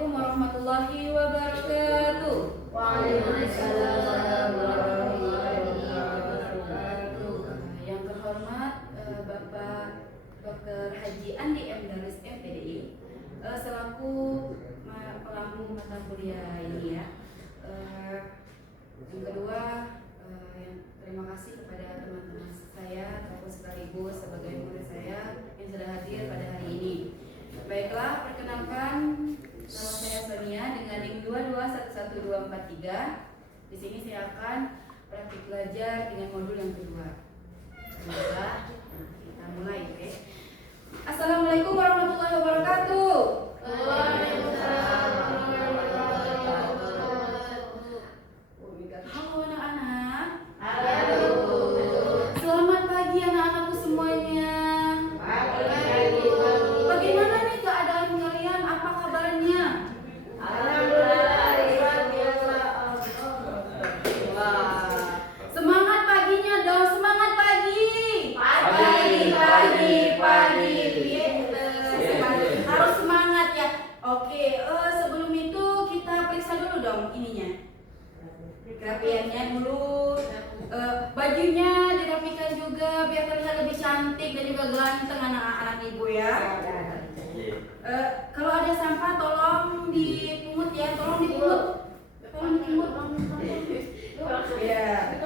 Assalamualaikum warahmatullahi wabarakatuh. Waalaikumsalam warahmatullahi wabarakatuh. Yang terhormat Bapak Dr. Haji Andi M. Darwis MPDI selaku pelaku mata kuliah ini ya. Yang kedua, terima kasih kepada teman-teman saya ataupun sekaligus sebagai murid saya yang sudah hadir pada hari ini. Baiklah, perkenalkan, nama saya Sonia dengan NIM 2211243. Di sini saya akan praktik belajar dengan modul yang kedua. Baiklah, kita mulai, oke? Assalamualaikum warahmatullahi wabarakatuh. Waalaikumsalam warahmatullahi wabarakatuh. Halo anak-anak. Halo. Selamat pagi anak-anakku semuanya. Pagi. Bagaimana nih keadaan kalian? Apa kabarnya? Alhamdulillah, luar biasa. Wah, semangat paginya dong, semangat pagi. Pagi. Pinter. Harus semangat ya. Oke, sebelum itu kita periksa dulu dong ininya. Rapiannya dulu. Bajunya dirapikan juga biar terlihat lebih cantik dan juga ganteng anak-anak ibu ya. Kalau ada sampah tolong dipungut ya, tolong dipungut. Ya.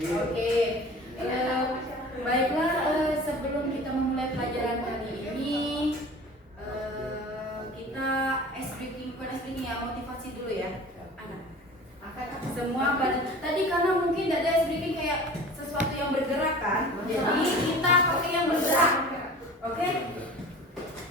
Oke. Baiklah, sebelum kita memulai pelajaran kali ini, kita bukan ya, motivasi dulu ya, anak. Semua tadi karena mungkin tidak ada briefing kayak sesuatu yang bergerak kan, jadi kita pakai yang bergerak. Oke?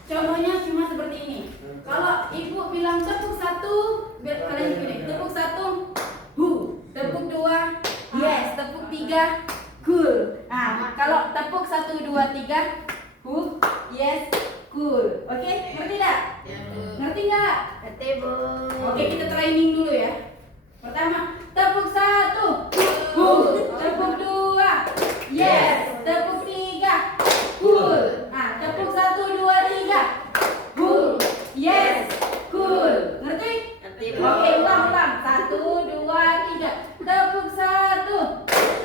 Contohnya cuma seperti ini. Kalau ibu bilang tepuk satu, kalian gini, tepuk satu, hu, tepuk dua, yes, tepuk tiga, cool. Nah, kalau tepuk 1, 2, 3, hu, yes, cool. Oke, ngerti tidak? Ngerti nggak? Ngerti, Bu. Oke, kita training dulu ya. Pertama, tepuk 1, hu, tepuk 2, yes, tepuk 3, cool. Nah, tepuk 1, 2, 3, hu, yes, cool. Ngerti? Ngerti, Bu. Oke, ulang. 1, 2, 3. Tepuk 1,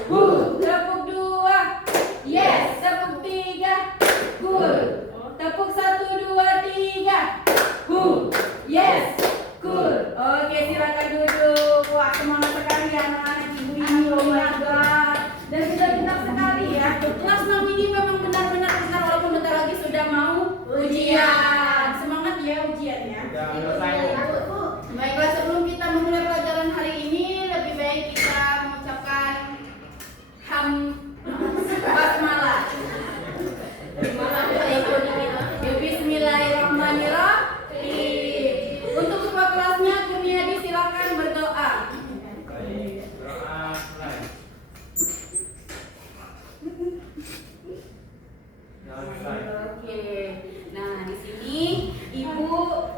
hu, tepuk 2, yes, tepuk 3, cool. Tepuk 1, 2, 3, hu, yes, cool. Oke, silakan duduk. Wah, semangat sekali anak-anak ibu ini, oh my god. Dan sudah pintar sekali ya. Kelas 6 ini memang benar-benar pintar walaupun bentar lagi sudah mau ujian. Semangat ya ujiannya. Baiklah, sebelum kita memulai pelajaran hari ini, lebih baik kita mengucapkan basmalah. Bismillahirrahmanirrahim. Untuk ketua kelasnya, Kurniadi silakan berdoa. Oke. Nah, di sini Ibu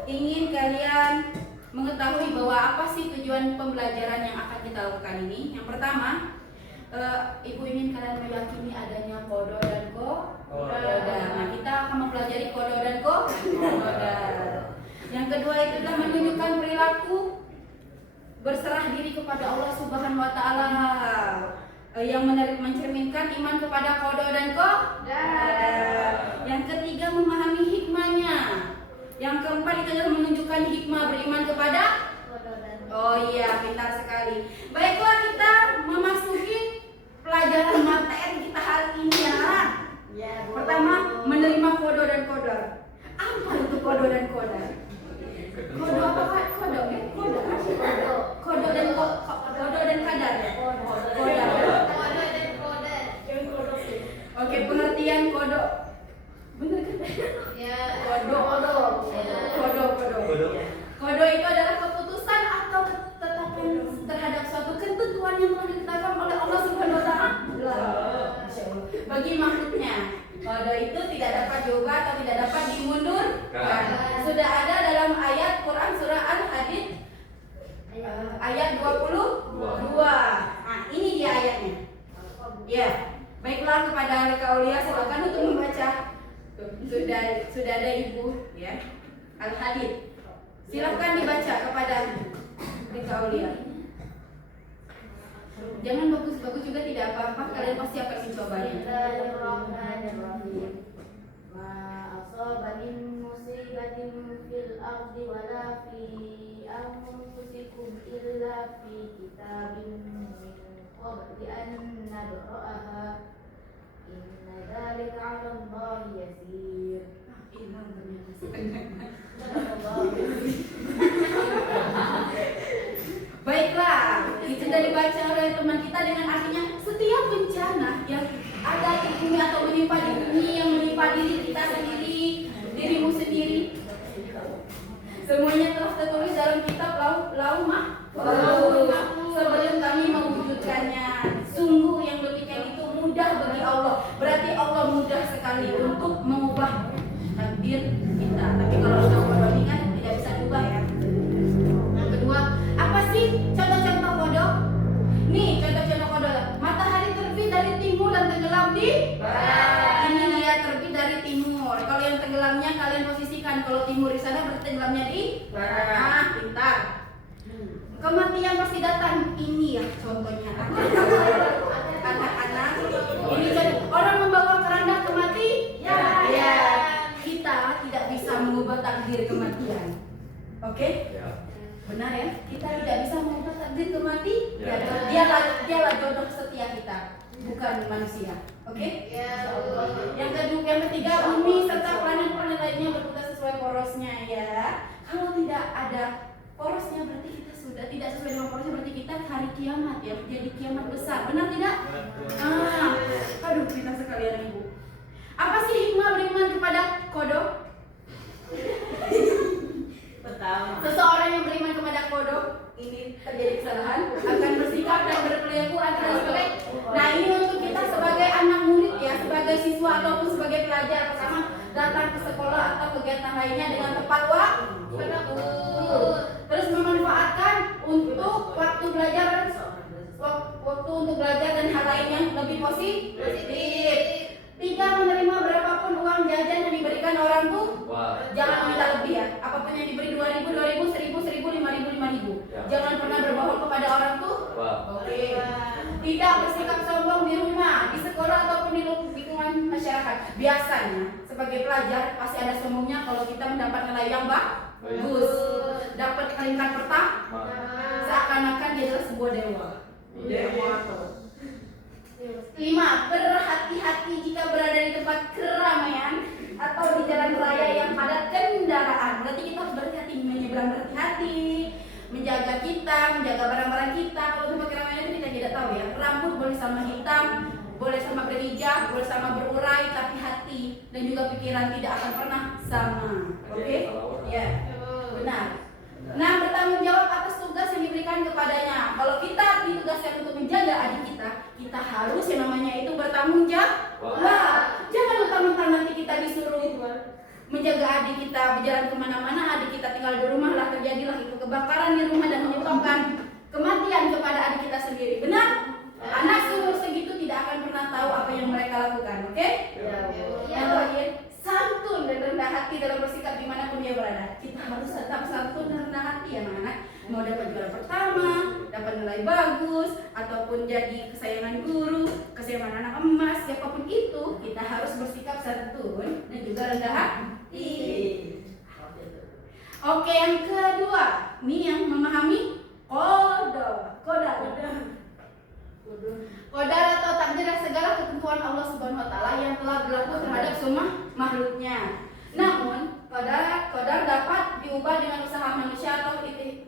ingin kalian mengetahui bahwa apa sih tujuan pembelajaran yang akan kita lakukan ini. Yang pertama, Ibu ingin kalian meyakini adanya kodo dan koda. Nah, kita akan mempelajari kodo dan koda. Yang kedua itu adalah menunjukkan perilaku berserah diri kepada Allah Subhanahu wa taala yang mencerminkan iman kepada kodo dan koda. Yang ketiga, memahami hikmahnya. Yang keempat itu adalah menunjukkan hikmah beriman kepada. Oh iya, pintar sekali. Baiklah, kita memasuki pelajaran materi kita hari ini ya. Pertama, menerima kodo dan koda. Apa itu kodo dan koda? Kodo apa kak? Kodo dan kodo dan kadar. Koda. Oke, pengertian kodo. Benar kan? Ya. Kodo. Kodo itu adalah keputusan atau ketetapan terhadap suatu ketentuan yang telah ditetapkan oleh Allah Subhanahu wa taala bagi makhluknya. Kodo itu tidak dapat diubah atau tidak dapat dimundurkan. Sudah ada dalam ayat Quran surah Al-Hadid ayat 22. Nah, ini dia ayatnya. Ya. Baiklah, kepada Alika Aulia silakan untuk membaca. Sudah ada Ibu ya. Al-Hadid Silakan dibaca kepada Rika Aulia. Jangan bagus-bagus juga tidak apa-apa, kalian pasti akan mencobanya. Bismillahirrahmanirrahim. Ma asaba min musibatin fil ardi wala fi anfusikum illa fi kitabin min qabli an nabra'aha. Inna dzalika 'ala Allahi yasir. Baiklah, itu sudah dibaca oleh teman kita dengan artinya setiap bencana yang ada di bumi atau menimpa di bumi yang menimpa diri kita sendiri, dirimu sendiri, semuanya telah tertulis dalam kitab Lauh Mahfuz sebelum kami mewujudkannya. Sungguh yang demikian itu mudah bagi Allah. Berarti Allah mudah sekali untuk mengubah takdir kita. Tapi kalau sudah kodok kan tidak bisa diubah ya. Yang kedua, apa sih contoh-contoh kodok? Nih contoh-contoh kodok. Matahari terbit dari timur dan tenggelam di barat. Ini dia terbit dari timur. Kalau yang tenggelamnya kalian posisikan. Kalau timur di sana berarti tenggelamnya di barat. Nah, pintar. Kematian pasti datang. Ini ya contohnya. Anak-anak. Ini contoh. Orang membawa keranda kematian. Ya. Kita tidak bisa mengubah takdir kematian. Oke? Benar ya? Kita tidak bisa mengubah takdir kematian. Dialah jodoh setia kita, bukan manusia. Oke? Yang kedua, yang ketiga, bumi serta planet-planet lainnya berputar sesuai porosnya ya. Kalau tidak ada porosnya berarti kita sudah tidak sesuai dengan porosnya, berarti kita hari kiamat ya, jadi kiamat besar. Benar tidak? Aduh, kita sekalian ibu. Apa sih hikmah beriman kepada kodok? Pertama, Seseorang yang beriman kepada kodok ini terjadi kesalahan akan bersikap dan berperilaku antara sebagai. Nah ini untuk kita sebagai anak murid ya, sebagai siswa ataupun sebagai pelajar, pertama datang ke sekolah atau kegiatan lainnya dengan tepat waktu. Terus memanfaatkan untuk waktu belajar, waktu untuk belajar dan hal lain yang lebih positif. Tidak menerima berapapun uang jajan yang diberikan orang tuh. Jangan meminta lebih ya. Apapun yang diberi 2.000, 2.000, 1.000, 1.000, 5.000, 5.000. Jangan pernah berbohong kepada orang tuh. Oke. Tidak bersikap sombong di rumah, di sekolah ataupun di lingkungan masyarakat. Biasanya sebagai pelajar pasti ada sombongnya kalau kita mendapat nilai yang bagus, dapat peringkat pertama, seakan-akan dia adalah sebuah dewa. Lima, berhati-hati jika berada di tempat keramaian atau di jalan raya yang padat kendaraan. Berarti kita harus berhati-hati, menyeberang berhati-hati, menjaga kita, menjaga barang-barang kita. Kalau tempat keramaian itu kita tidak tahu ya. Rambut boleh sama hitam, boleh sama berhijab, boleh sama berurai, tapi hati dan juga pikiran tidak akan pernah sama. Oke? Ya, benar. Nah, bertanggung jawab atas tugas yang diberikan kepadanya. Kalau kita ditugaskan untuk menjaga adik kita harus yang namanya itu bertanggung jawab. Jangan mentang-mentang nanti kita disuruh menjaga adik kita berjalan kemana-mana, adik kita tinggal di rumah lah terjadilah itu kebakaran di rumah dan menyebabkan kematian kepada adik kita sendiri. Benar? Anak seumur segitu tidak akan pernah tahu apa yang mereka lakukan. Oke? Yang terakhir, santun dan rendah hati dalam bersikap dimanapun dia berada. Kita harus tetap santun dan rendah hati ya anak-anak. Mau dapat juara pertama, dapat nilai bagus, ataupun jadi kesayangan guru, kesayangan anak emas, siapapun itu, kita harus bersikap santun dan juga rendah hati. Oke, yang kedua, ini yang memahami qadar atau takdir segala ketentuan Allah Subhanahu wa taala yang telah berlaku terhadap semua makhluknya. Namun, qadar dapat diubah dengan usaha manusia atau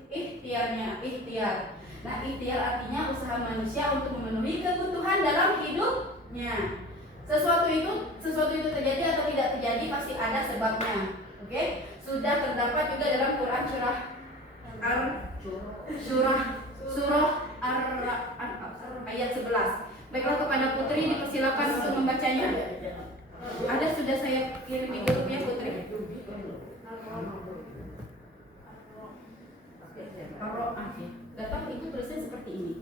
ikhtiar. Nah, ikhtiar artinya usaha manusia untuk memenuhi kebutuhan dalam hidupnya. Sesuatu itu terjadi atau tidak terjadi pasti ada sebabnya. Oke? Sudah terdapat juga dalam Quran surah ayat 11. Baiklah kepada Putri dipersilakan untuk membacanya. Ada sudah saya kirim di grup ya Putri. Datang itu tulisnya seperti ini.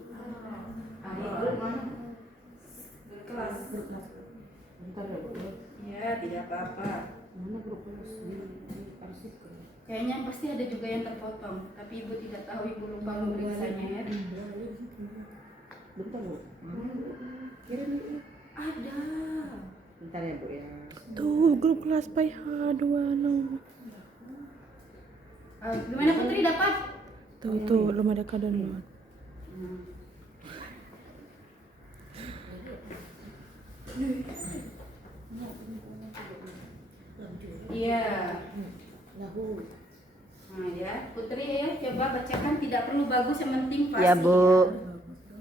Kelas. Bentar ya Bu. Ya, tidak apa-apa. Mana grup harus diarsipkan? Kayaknya pasti ada juga yang terpotong, tapi ibu tidak tahu, ibu lupa memeriksanya ya. Bentar Bu. Ada. Bentar ya Bu ya. Tuh grup kelas PH26. Gimana Putri dapat? Tuh belum ada download. Iya. Nah ya, Putri ya, coba bacakan, tidak perlu bagus, yang penting fasih. Ya Bu.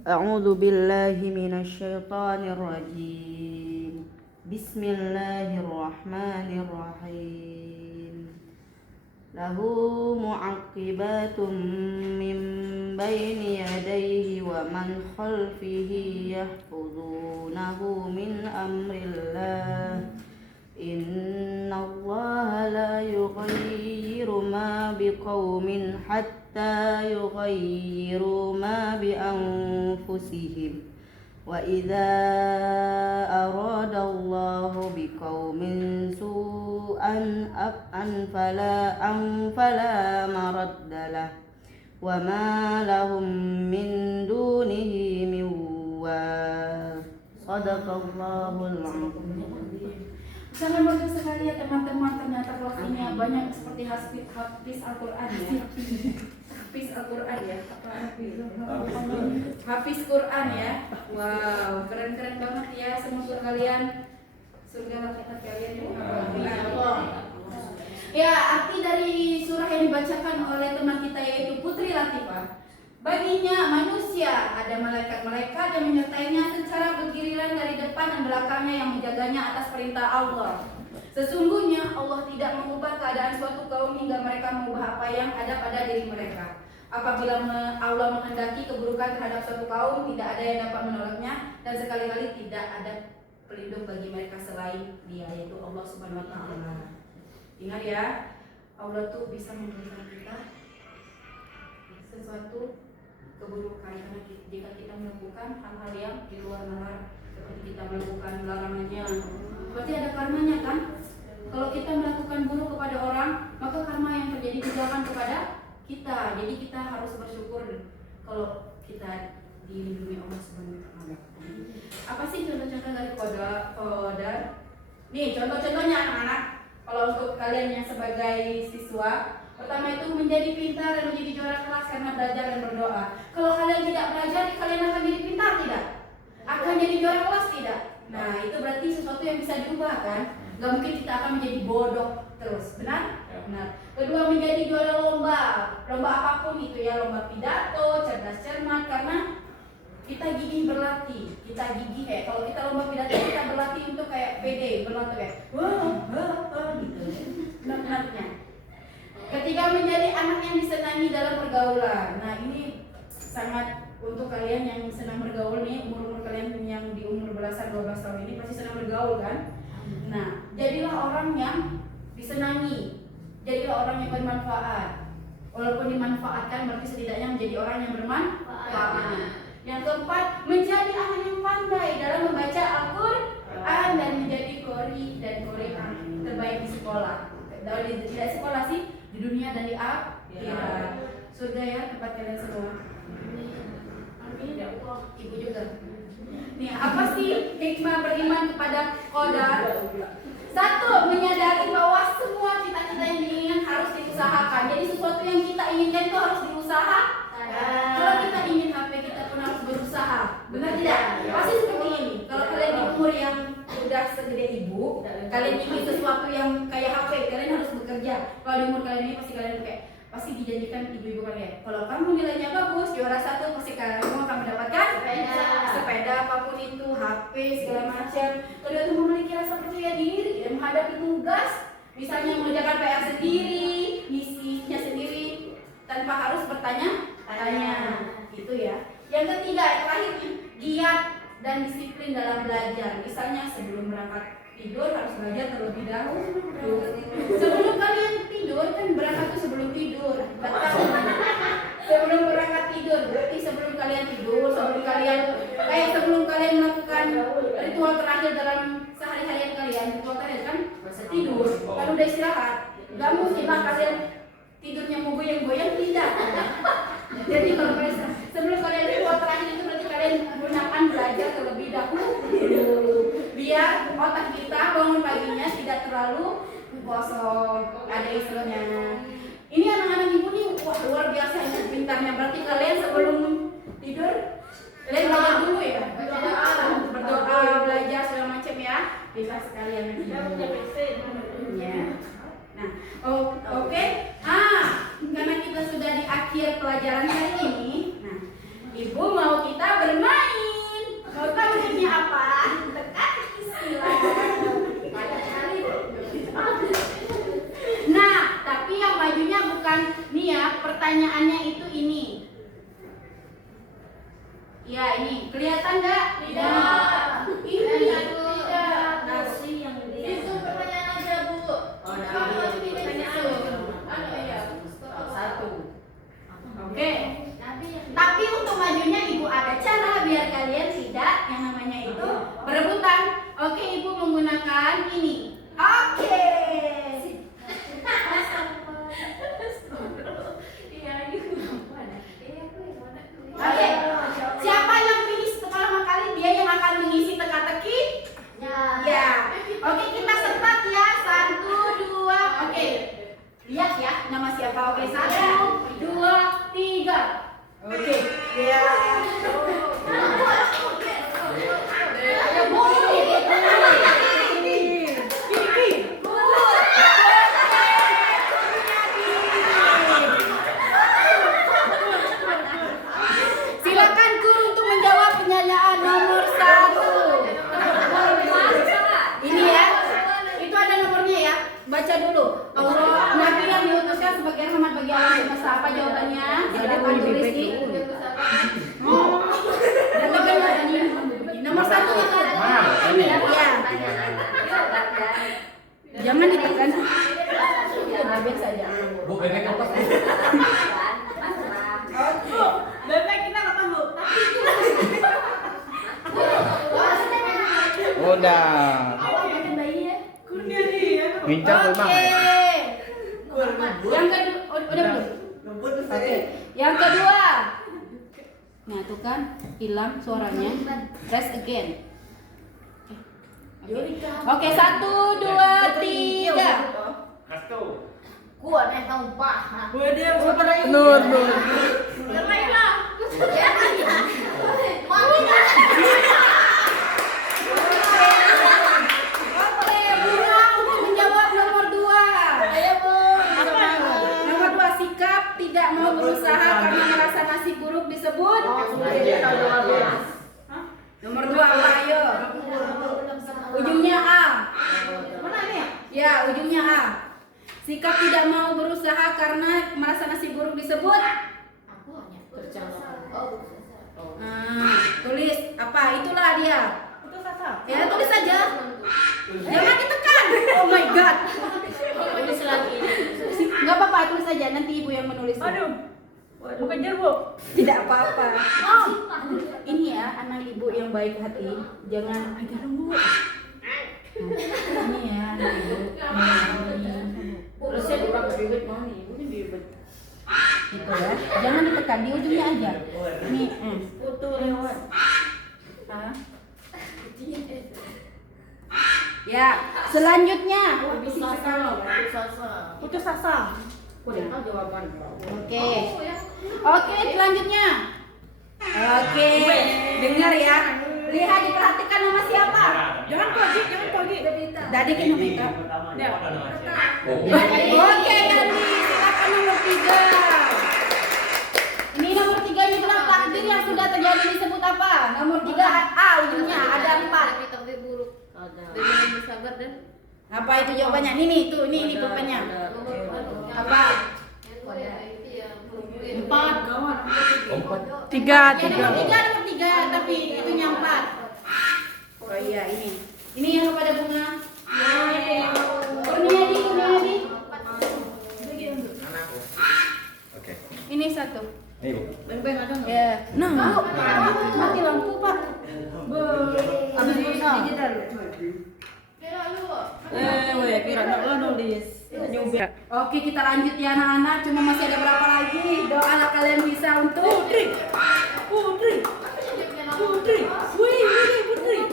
A'udzu billahi minasyaitonir rajim. Bismillahirrahmanirrahim. Lahu mu'aqibatun min baini yadayhi wa man khalfihi yahfazunahu min amrillah. Innallaha la yughayyiru ma biqaumin hatta yughayyiru ma bi anfusihim. Wa idza aradallahu biqaumin su'an fala maraddalah wa ma lahum min dunihi min wal. Sadaqallahul azim. Sangat bagus sekali ya teman-teman, ternyata kelasnya banyak seperti hafiz Al-Quran ya. Hafiz Al-Quran ya. Hafiz Quran ya. Wow, keren-keren banget ya. Semoga kalian surga kita kalian yang Allah. Ya, arti dari surah yang dibacakan oleh teman kita yaitu Putri Latifah. Baginya manusia ada malaikat-malaikat yang menyertainya secara bergiliran dari depan dan belakangnya yang menjaganya atas perintah Allah. Sesungguhnya Allah tidak mengubah keadaan suatu kaum hingga mereka mengubah apa yang ada pada diri mereka. Apabila Allah menghendaki keburukan terhadap suatu kaum, tidak ada yang dapat menolaknya, dan sekali-kali tidak ada pelindung bagi mereka selain Dia, yaitu Allah Subhanahu wa Ta'ala. Ingat ya, Allah tuh bisa memberikan kita sesuatu keburukan, karena jika kita melakukan hal-hal yang di luar nalar, seperti kita melakukan larangannya, berarti ada karmanya kan? Kalau kita melakukan buruk kepada orang, maka karma yang terjadi juga akan kepada kita. Jadi kita harus bersyukur kalau kita dilindungi Allah Subhanahu wa Ta'ala. Apa sih contoh-contoh dari qadar? Nih contoh-contohnya anak-anak. Kalau untuk kalian yang sebagai siswa, pertama itu menjadi pintar dan menjadi juara kelas karena belajar dan berdoa. Kalau kalian tidak belajar, kalian akan jadi pintar tidak? Akan jadi juara kelas tidak? Nah, itu berarti sesuatu yang bisa diubah kan? Gak mungkin kita akan menjadi bodoh terus, benar? Benar. Kedua, menjadi juara lomba apapun itu ya, lomba pidato, cerdas cermat, karena kita gigih berlatih, kita gigih kayak kalau kita lomba pidato kita berlatih untuk kayak pede, berlatih kayak gitu, benar-benarnya. Ketika menjadi anak yang disenangi dalam pergaulan. Nah ini sangat untuk kalian yang senang bergaul nih, umur kalian yang di umur belasan 12 tahun ini pasti senang bergaul kan. Nah jadilah orang yang disenangi, jadilah orang yang bermanfaat. Walaupun dimanfaatkan berarti setidaknya menjadi orang yang bermanfaat. Yang keempat, menjadi anak yang pandai dalam membaca Al-Quran dan menjadi qori terbaik di sekolah. Tidak sekolah sih, di dunia dan di akhirat. Surga ya tempat kalian semua. Amin. Ibu juga. Nih, apa sih hikmah beriman kepada qadar? Satu, menyadari bahwa semua cita-cita yang diinginkan harus diusahakan. Jadi sesuatu yang kita inginkan itu harus diusahakan. Kalau kita ingin HP, kita pun harus berusaha. Benar tidak? Pasti seperti ini. Kalau kalian di umur yang sudah segede ibu, kalian ingin sesuatu yang kayak HP, kalian harus bekerja. Kalau di umur kalian ini pasti dijanjikan ibu-ibu kalian. Kalau kamu nilainya bagus, juara 1, pasti kamu akan mendapatkan sepeda apapun itu, HP segala macam. Kedua itu memiliki rasa percaya diri dan menghadapi tugas, misalnya mengerjakan PR sendiri, misinya sendiri, tanpa harus bertanya. Itu ya. Yang ketiga, yang terakhir, giat dan disiplin dalam belajar. Misalnya sebelum berangkat tidur harus belajar terlebih dahulu. Sebelum kalian tidur kan berangkat tuh sebelum tidur. Sebelum berangkat tidur, berarti sebelum kalian tidur, sebelum kalian melakukan ritual terakhir dalam sehari-harian kalian, ritual terakhir kan tidur. Kalau udah istirahat, gak mungkin lah kalian bangun paginya tidak terlalu gosong, ada istilahnya. Ini anak-anak ibu nih, wah luar biasa ini pintarnya. Berarti kalian sebelum tidur kalian belajar dulu ya, berdoa, belajar segala macam ya, bisa sekalian nanti. Ya. Nah, oke. Karena kita sudah di akhir pelajaran hari ini, nah, ibu mau kita bermain. Mau tahu mainnya apa? Teka-teki silang. Nah, tapi yang majunya bukan nih ya, pertanyaannya itu ini. Ya, ini kelihatan nggak? Tidak. Ini tidak. Nasi yang Itu pertanyaan aja, Bu. satu. Oke. Tapi untuk majunya ibu ada cara biar kalian tidak yang namanya itu berebutan. Oke, ibu menggunakan ini. Oke. Oke. Siapa yang finish pertama kali dia yang akan mengisi teka-teki? Ya. Oke, kita serentak ya. 1, 2. Oke. Lihat ya nama siapa. Oke, 1, 2, 3. Oke. Ya. Ayo boleh. Silakan guru untuk menjawab pertanyaan nomor 1. Ini ya. Itu ada nomornya ya. Baca dulu. Allah Nabi yang diutuskan sebagai rahmat bagi alam semesta. Apa jawabannya? Silakan tulis di. Dan bagaimana ini? Nomor 1 ini ya. Jangan ditekan. Habis saja. Bu, bebek atas bu. Bebek kita kapan, Bu? Udah. Minta rumah. Yang kedua, udah belum? Oke. Yang kedua. Nah, tuh kan hilang suaranya. Press again. Oke, 1, 2, 3. Kuat tahu pak. Nur. Oke, Bunga untuk menjawab nomor 2. Nomor 2, sikap tidak mau berusaha karena merasa nasib buruk disebut. Nomor 2 apa ayo? Ujungnya A. Mana ini ya? Ya, ujungnya A. Sikap tidak mau berusaha karena merasa nasib buruk disebut. Tulis apa? Itulah dia. Ya, tulis saja. Jangan ditekan. Oh my god. Tulis lagi. Enggak apa-apa, tulis saja. Nanti ibu yang menulis. Bukan Bu. Tidak apa-apa. Ini ya anak ibu yang baik hati. Jangan agak lembut. Ini ya anak ibu. Terusnya dipakai bibit mau nih, ini bibit. Gitu ya. Jangan ditekan di ujungnya aja. Ini. Putu lewat. Hah? Ya, selanjutnya. Putus asa. Putus asa. Tahu jawaban. Oke. Oke, selanjutnya. Oke. Dengar ya. Lihat diperhatikan nama siapa? Jangan pagi. Dadi kan nama itu. Oke, Dadi. Silakan nomor 3. Ini nomor 3 ini adalah takdir yang sudah terjadi disebut apa? Nomor 3 A ujungnya ada 4. Takdir buruk. Ada. Dengan bersabar dan Apa itu jawabannya? Ini pulpennya. Apa? 4 kawan. 3. Ya nomor 3 tapi itunya 4. Oh iya ini. Ini yang kepada bunga. Kurniadi. Oke. Ini 1. Nih bu. beng-beng ada nggak? Ya. Nah. Mati lampu, Pak. Abis bisa. Kira nak nulis. Oke, kita lanjut ya anak-anak. Cuma masih ada berapa lagi? Doa kalian bisa untuk Putri.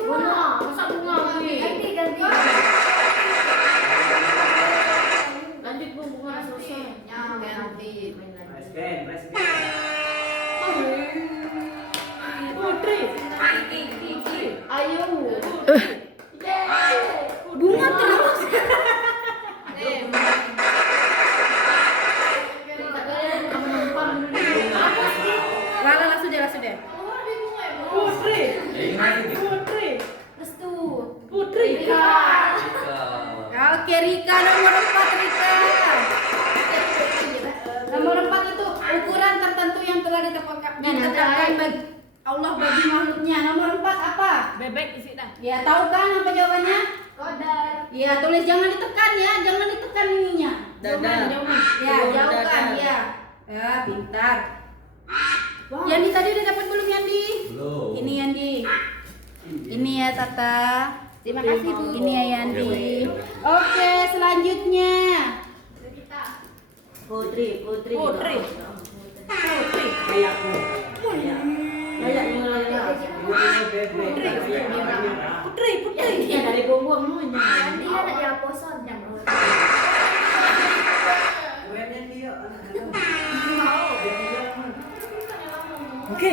Bunga, masa bunga lagi? Ganti. ganti. Putri. Ayo. Bunga terus. Lah sudah. Putri. Ini Putri. Restu. Putri. Oke, Rika nomor 4 Rika. Nomor 4 itu ukuran tertentu yang telah ditetapkan bagi Allah bagi makhluknya. Nomor 4 apa? Bebek isi dah. Ya, tahu kan apa jawabannya? Kodar. Ya, tulis jangan ditekan ya, jangan ditekan ininya. Dadah. Ya, jauhkan ya. Ya, pintar. Yandi tadi udah dapat belum Yandi? Belum. Ini Yandi. Ini ya Tata. Terima kasih Bu. Ini ya Yandi. Oke, selanjutnya. Putri. Putri. Putri. Ayahku. Ayahnya Putri. Iya dari buang namanya. Nanti ada yang poson yang Oke.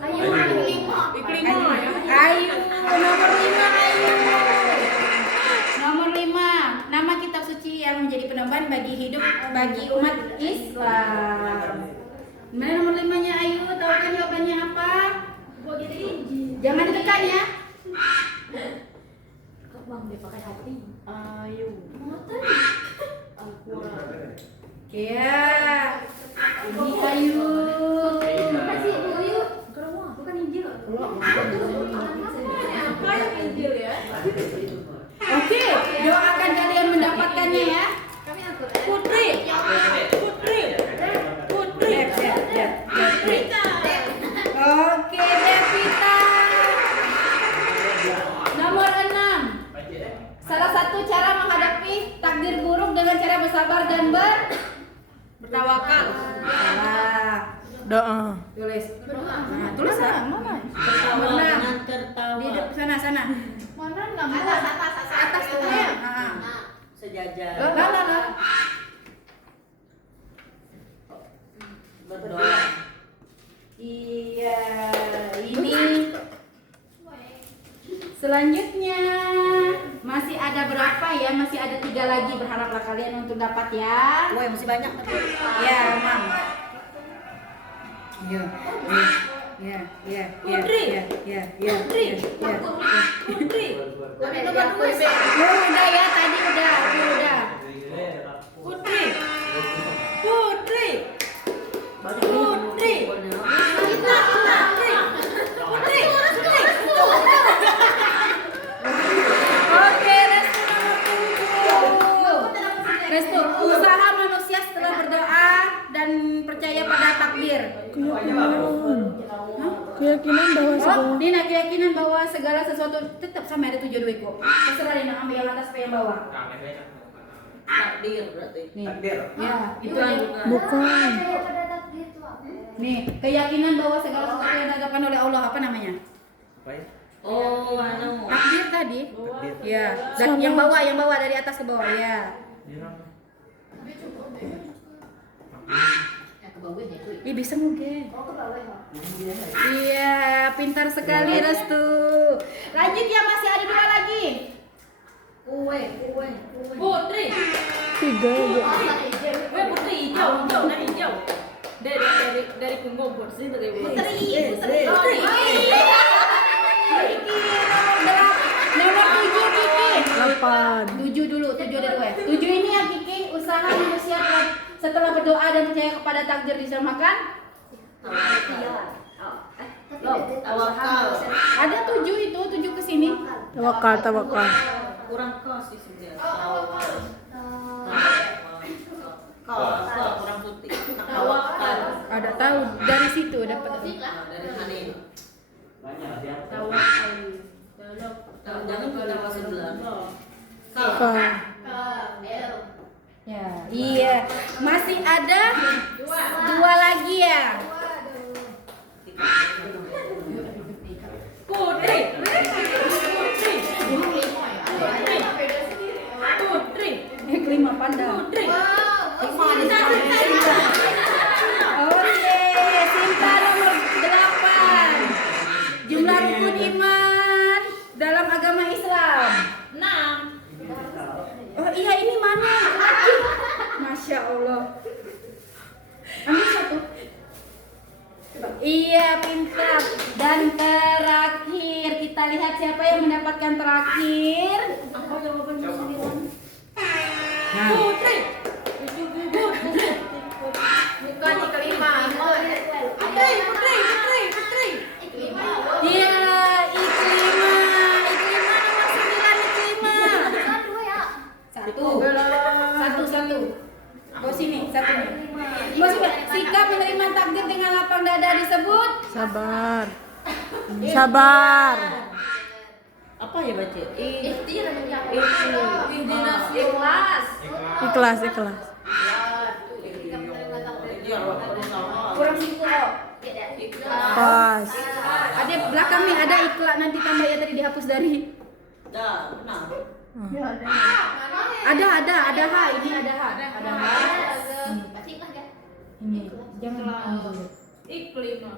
Ayo, lima. Kelima ya. Ayu, nomor 5 Ayu. Nomor 5, nama kitab suci yang menjadi penambahan bagi hidup bagi umat Islam. Mana nomor 5-nya Ayu? Tahu kan jawabannya apa? Jangan ditekan ya. Bang, dia pakai hati. Ayo. Oke ya. Ini Ayu. Makasih Bu Ayu. Bukan Injil. Apa yang Injil ya? Oke, doakan kalian mendapatkannya ya. Kami aku. Putri. Oke, Devita. Nomor 6. Salah satu cara menghadapi takdir buruk dengan cara bersabar dan bertawakal. Salah. Doa. Tulis. Nah, tulis Mana? lah. Mana? Tertawa Nomor 6. dengan tertawa. Di sana. Mana enggak Atas tuh. Ah. Sejajar. Lah. Berdoa. Iya, ini selanjutnya masih ada berapa ya? Masih ada 3 lagi. Berharaplah kalian untuk dapat ya. Wah, masih banyak tapi. Ya, emang. Ya. Putri. Putri. Nomor 2. Udah ya, tadi udah. Putri. Oke, Restu. Usaha manusia setelah berdoa dan percaya pada takdir. Keyakinan bahwa Oh, Dina, keyakinan bahwa segala sesuatu tetap sama ada 7 kok. Terserah Dina, ambil yang atas apa yang bawah. Takdir berarti. Nih. Takdir. Ya, itu yang bukan. Pada takdir itu apa? nih, keyakinan bahwa segala sesuatu yang ditetapkan oleh Allah apa namanya? Apa ya? Oh, anu. Takdir tadi. Takdir. Ya, dan yang bawah dari atas ke bawah ya. Ih, bisa mungkin. Oh, ke bawah ya. Iya, pintar sekali Restu. Lanjut ya, masih ada 2 lagi. Kue. Putri. 3 aja. Putri hijau nah hijau. Dari punggung Putri dari Putri. Nomor 7 Kiki. 7 dulu, 7 dari gue. 7 ini yang Kiki, usaha manusia setelah berdoa dan percaya kepada takdir disamakan. Tawakal. Ada 7 itu, 7 ke sini. Tawakal. Kurang kos sih sudah. Kurang putih. Tawakal. Ada tahu dari situ dapat. Dari Hanin. Tawakal. Jangan kita masih Belanda. Ya, iya. Masih ada 2 lagi ya. Putri. Anda. Putri. Oke, Sinta nomor 8. Jumlah rukun iman dalam agama Islam. 6. Oh iya, ini mana? Masya Allah. Ambil satu. Coba. Iya, pintar. Dan terakhir, kita lihat siapa yang mendapatkan terakhir. Apa jawabannya sembilan? Nah. Putri. Bukan yang kelima. Putri. Iya, Iklima. Iklima nomor 9, Iklima. Satu. Bawa sini, satunya. Bawa sini. Sikap menerima takdir dengan lapang dada disebut. Sabar. Sabar. Apa ya baca? Ikhlas. Kurang siku kok. Pas. Ada belakang nih, ada iklan nanti tambah ya tadi dihapus dari. Dah, benar. Ada H, ini ada H. Ada H. Ini. Jangan dulu. Iklima.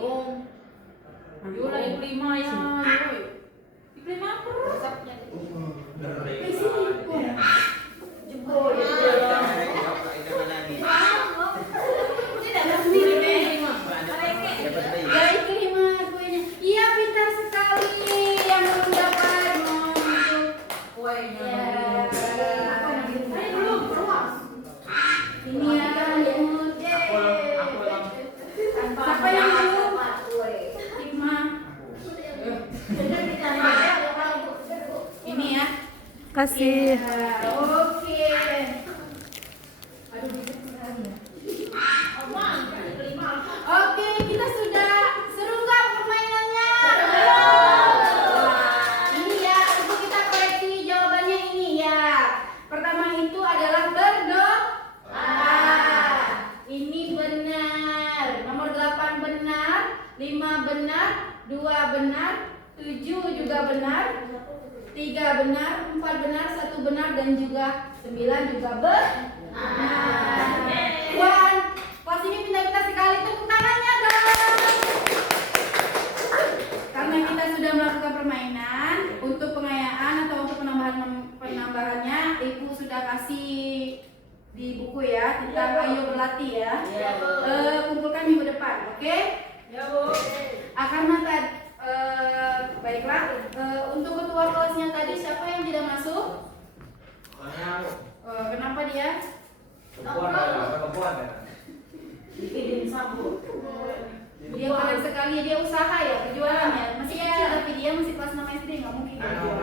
Oh, Yola iklima ya. Iklima apa? Ya Iklima kuenya. Iya, pintar sekali. Yang mendapat kuenya. Ini ya Ibu. Siapa yang belum? Hikmah. Ini ya. Kasih. Oke. Oke, kita sudah seru nggak permainannya? Ini ya, untuk kita koreksi jawabannya ini ya. Pertama itu adalah berdoa. Ini benar. Nomor 8 benar, 5 benar, 2 benar, 7 juga benar, 3 benar, 4 benar, 1 benar, dan juga 9 juga benar. Wah, kelas ini pintar-pintar sekali, tepuk tangannya dong. Karena kita sudah melakukan permainan, untuk pengayaan atau untuk penambahannya, Ibu sudah kasih di buku ya, tentang ayo berlatih ya. Kumpulkan minggu depan, oke? Ya, Bu. Karena tadi, baiklah, untuk ketua kelasnya tadi siapa yang tidak masuk? Kenapa dia? Dia keren sekali, dia usaha ya, perjuangannya. Masih kecil tapi dia masih kelas 6 SD, nggak mungkin berjuang.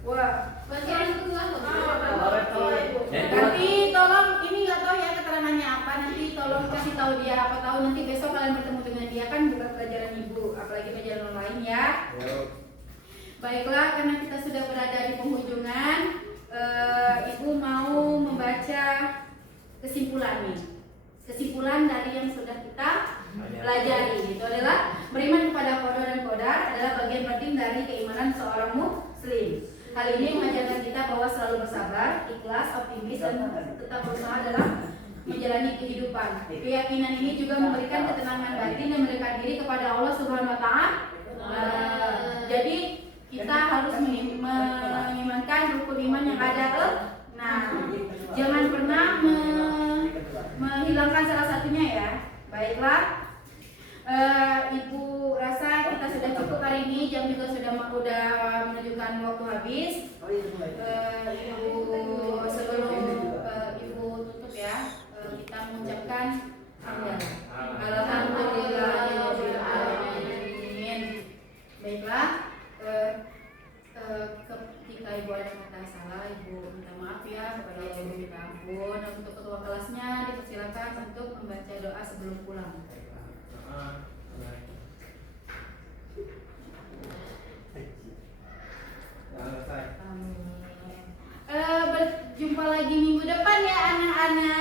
Wah, nanti tolong, ini nggak tahu ya keterangannya apa, nanti tolong kasih tahu dia, apa tahu nanti besok kalian bertemu dengan dia, kan bukan pelajaran Ibu, apalagi pelajaran online ya. Baiklah, karena kita sudah berada di penghujungan, Ibu mau membaca kesimpulan nih. Kesimpulan dari yang sudah kita pelajari itu adalah beriman kepada qada dan qadar adalah bagian penting dari keimanan seorang muslim. Hal ini mengajarkan kita bahwa selalu bersabar, ikhlas, optimis, dan tetap berusaha dalam menjalani kehidupan. Keyakinan ini juga memberikan ketenangan batin dan mendekat diri kepada Allah Subhanahu wa Ta'ala. Jadi kita harus mengimankan rukun iman yang ada. Jangan pernah menghilangkan salah satunya ya. Baiklah. Ibu rasa kita sudah cukup hari ini, jam juga sudah menunjukkan waktu habis. Ibu sebelum Ibu tutup ya, kita mengucapkan alhamdulillahirabbil alamin. Baiklah, ketika Ibu ada kata salah, Ibu minta maaf ya, kepada Ibu minta ampun. Untuk ketua kelasnya dipersilakan untuk membaca doa sebelum pulang. Berjumpa lagi minggu depan ya anak-anak.